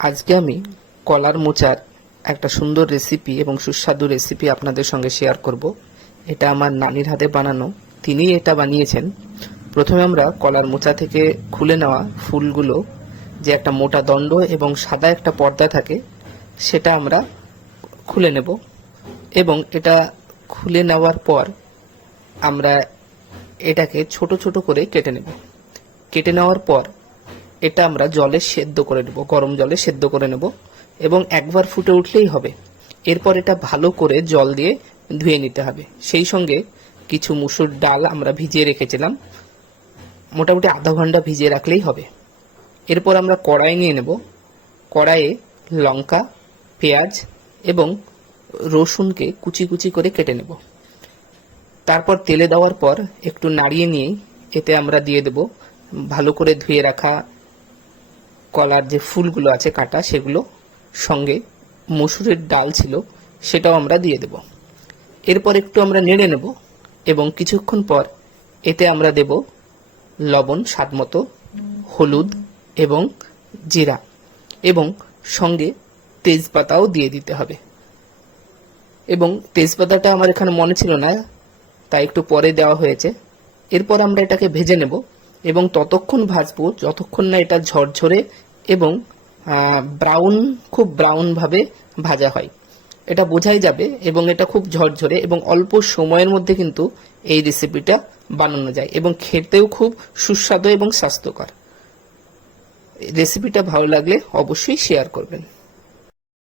আজকে আমি কলার মোচার একটা সুন্দর রেসিপি এবং সুস্বাদু রেসিপি আপনাদের সঙ্গে শেয়ার করব। এটা আমার নানির হাতে বানানো, তিনিই এটা বানিয়েছেন। প্রথমে আমরা কলার মোচা থেকে খুলে নেওয়া ফুলগুলো, যে একটা মোটা দণ্ড এবং সাদা একটা পর্দা থাকে, সেটা আমরা খুলে নেব। এবং এটা খুলে নেওয়ার পর আমরা এটাকে ছোট ছোট করে কেটে নেব। কেটে নেওয়ার পর এটা আমরা জলে সেদ্ধ করে নেব, গরম জলে সেদ্ধ করে নেব এবং একবার ফুটে উঠলেই হবে। এরপর এটা ভালো করে জল দিয়ে ধুয়ে নিতে হবে। সেই সঙ্গে কিছু মুসুর ডাল আমরা ভিজিয়ে রেখেছিলাম, মোটামুটি আধা ঘন্টা ভিজিয়ে রাখলেই হবে। এরপর আমরা কড়াই নিয়ে নেব। কড়াইয়ে লঙ্কা, পেঁয়াজ এবং রসুনকে কুচি কুচি করে কেটে নেব। তারপর তেলে দেওয়ার পর একটু নাড়িয়ে নিয়ে এতে আমরা দিয়ে দেব ভালো করে ধুয়ে রাখা কলার যে ফুলগুলো আছে কাটা, সেগুলো সঙ্গে মসুরের ডাল ছিল সেটাও আমরা দিয়ে দেব। এরপর একটু আমরা নেড়ে নেব এবং কিছুক্ষণ পর এতে আমরা দেব লবণ স্বাদমতো, হলুদ এবং জিরা, এবং সঙ্গে তেজপাতাও দিয়ে দিতে হবে। এবং তেজপাতাটা আমার এখানে মনে ছিল না, তাই একটু পরে দেওয়া হয়েছে। এরপর আমরা এটাকে ভেজে নেব এবং ততক্ষণ ভাজবো যতক্ষণ না এটা ঝরঝরে এবং ব্রাউন, খুব ব্রাউন ভাবে ভাজা হয়। এটা বোঝাই যাবে এবং এটা খুব ঝরঝরে এবং অল্প সময়ের মধ্যে কিন্তু এই রেসিপিটা বানানো যায় এবং খেতেও খুব সুস্বাদু এবং স্বাস্থ্যকর। রেসিপিটা ভালো লাগলে অবশ্যই শেয়ার করবেন।